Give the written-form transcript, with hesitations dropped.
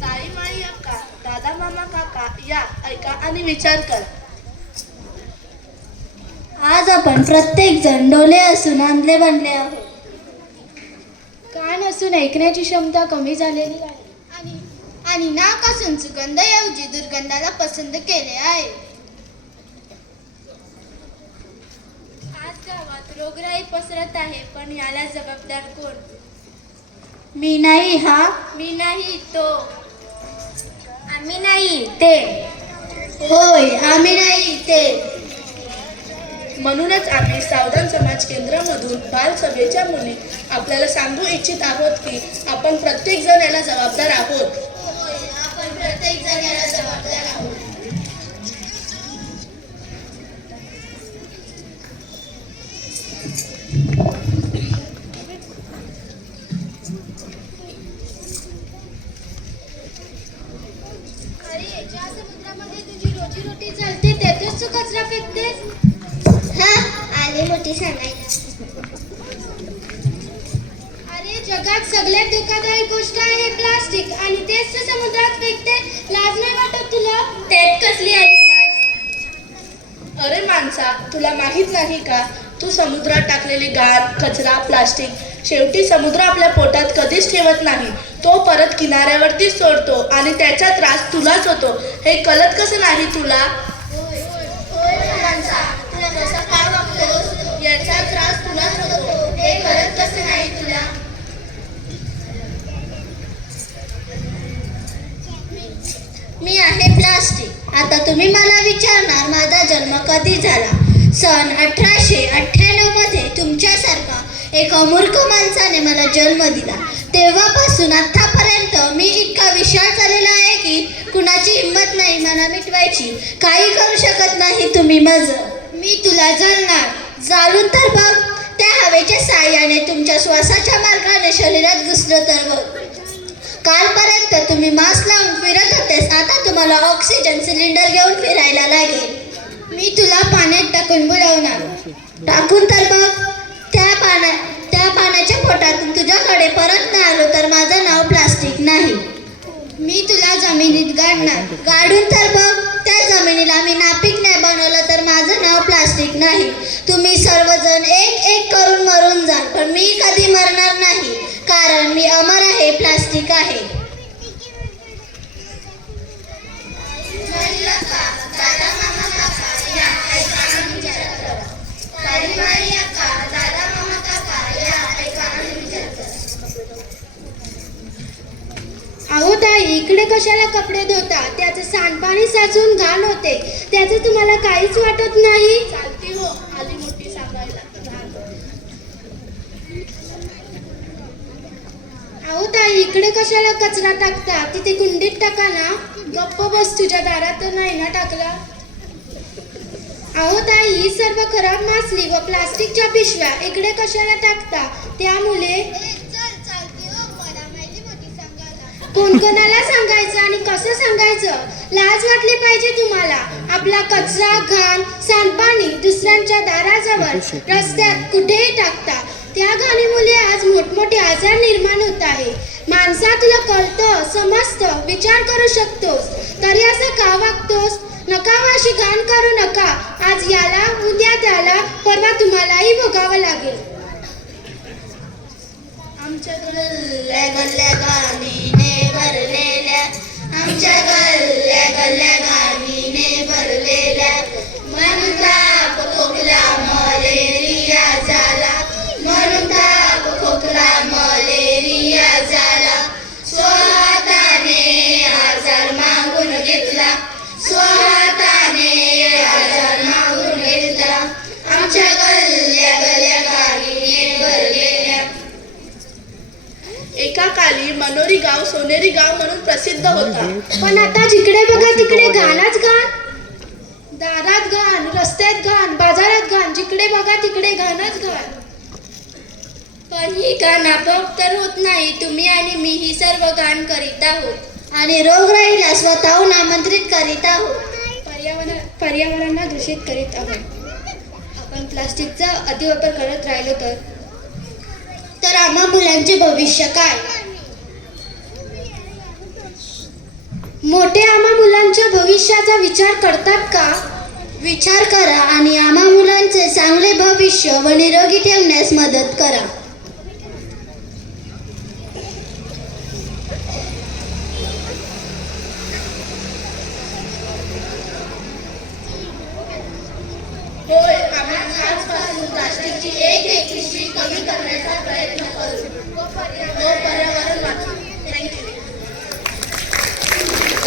ताई माई अक्का दादा मामा काका या ऐका आणि विचार कर. आज आपण प्रत्येक जण डोले असून आणले बनले आहोत. कान असून ऐकण्याची क्षमता कमी झालेली आहे. आणि नाक असून सुगंधाऐवजी दुर्गंधाला पसंत केले आहे. आज गावात रोगराई पसरत आहे, पण याला जबाबदार कोण? मी नाही हा, मी नाही तो, आम्ही नाही ते. होय आम्ही नाही ते. म्हणूनच आम्ही सावधान समाज केंद्रामधून बालसभेच्या मुली आपल्याला सांगू इच्छित आहोत की आपण प्रत्येक जण याला जबाबदार आहोत. आपण प्रत्येक जण याला जबाबदार आहोत. अरे ज्या समुद्रामध्ये तुझी रोजीरोटी चालते तेथेच तू कचरा फेकतेस. हा आले मोठी सांगायला. अरे जगात सगळ्यात धोकादायक गोष्ट आहे प्लास्टिक, आणि तेच तू समुद्रात फेकते. लाज नाही वाटत तुला? तेच कसली आहे? अरे माणसा, तुला माहित नाही का तू समुद्रात टाकलेली घाण कचरा प्लास्टिक शेवटी समुद्र आपल्या पोटात कधीच ठेवत नाही. तो परत किनाऱ्यावरतीच सोडतो आणि त्याचा त्रास तुलाच होतो. हे कळत कसं नाही तुला? तुला कसं काय वागतोस? याचा त्रास तुलाच होतो. हे कळत कसं नाही तुला? मी आहे प्लास्टिक. आता तुम्ही मला विचारणार माझा जन्म कधी झाला. सन 1898 मध्ये तुमच्यासारखा एका मूर्ख माणसाने मला जन्म दिला. तेव्हापासून आतापर्यंत मी इतका विशाळ झालेला आहे की कुणाची हिंमत नाही मला मिटवायची. काही करू शकत नाही तुम्ही माझं. मी तुला जाळणार. जाळून तर बघ. त्या हवेच्या साह्याने तुमच्या श्वासाच्या मार्गाने शरीरात घुसलं तर बघ. कालपर्यंत तुम्ही मास्क लावून फिरत होतेस, आता तुम्हाला ऑक्सिजन सिलेंडर घेऊन फिरायला लागेल. मी तुला पाण्यात टाकून बुडवणार. टाकून तर बघ. त्या पाण्याच्या पोटातून तुझ्याकडे परत नाही आलो तर माझं नाव प्लास्टिक नाही. मी तुला जमिनीत गाडणार. गाडून तर बघ. त्या जमिनीला मी नापीक नाही बनवलं तर माझं नाव प्लास्टिक नाही. तुम्ही सर्वजण एक एक करून मरून जाल, पण मी कधी मरणार नाही, कारण मी अमर आहे, प्लास्टिक आहे. अहो ताई, इकडे कशाला कपडे धुता? त्याचं सांडपाणी साचून घाण होते. त्याचं तुम्हाला काहीच वाटत नाही? चालती हो, आली मोठी सांगायला. अहो ताई, इकडे कशाला कचरा टाकता? तिथे कुंडीत टाका ना. गप्प बस, तुझ्या दारात तर नाही ना टाकला. अहो ताई, ही सर्व खराब मासली व प्लास्टिकच्या पिशव्या इकडे कशाला टाकता? त्यामुळे कोणाला सांगायचं आणि कसं सांगायचं? लाज वाटली पाहिजे तुम्हाला. आपला कचरा घाण सांडपाणी दुसऱ्यांच्या दाराजवळ रस्त्यात कुठेही टाकता. त्या घाणीमुळे आज मोठमोठे आजार निर्माण होत आहे. माणसा, तुला कळतं, समजतं, विचार करू शकतोस, तरी असं का वागतोस? नका अशी घाण करू नका. आज याला, उद्या त्याला, परवा तुम्हालाही भोगावं लागेल. आमच्या गल्ल्या गल्ल्या गावीने भरलेल्या, आमच्या गल्ल्या गल्ल्या गावीने भरलेल्या, म्हणून ताप खोकला मलेरिया झाला, म्हणून ताप खोकला मलेरिया झाला. स्वहाताने आजार मागून घेतला, स्वहाताने आजार मागून घेतला. आमच्या गल्ल्या गल्ल्या गावीने भरलेल्या. एका काली मनोरी गाव सोनेरी गाव म्हणून प्रसिद्ध होता. पण आता जिकडे बघा तिकडे घाणच घाण. दारात घाण, रस्त्यात घाण, बाजारात घाण, जिकडे बघा तिकडे घाणच घाण. पण ही घाण आपोआप तर होत नाही. तुम्ही आणि मी ही सर्व घाण करीत आहोत आणि रोगराईला स्वतःहून आमंत्रित करीत आहोत. पर्यावरणाला दूषित करीत आहोत. आपण प्लास्टिकचा अतिवापर करत राहिलो तर तर आम्हा मुलांचे भविष्य काय? मोठे आम्हा मुलांच्या भविष्याचा विचार करतात का? विचार करा आणि आम्हा मुलांचे चांगले भविष्य व निरोगी ठेवण्यास मदत करा. होय, आम्ही आजपासून प्लास्टिकची एक पिशवी कमी करण्याचा प्रयत्न करू व पर्यावरण वाचवू.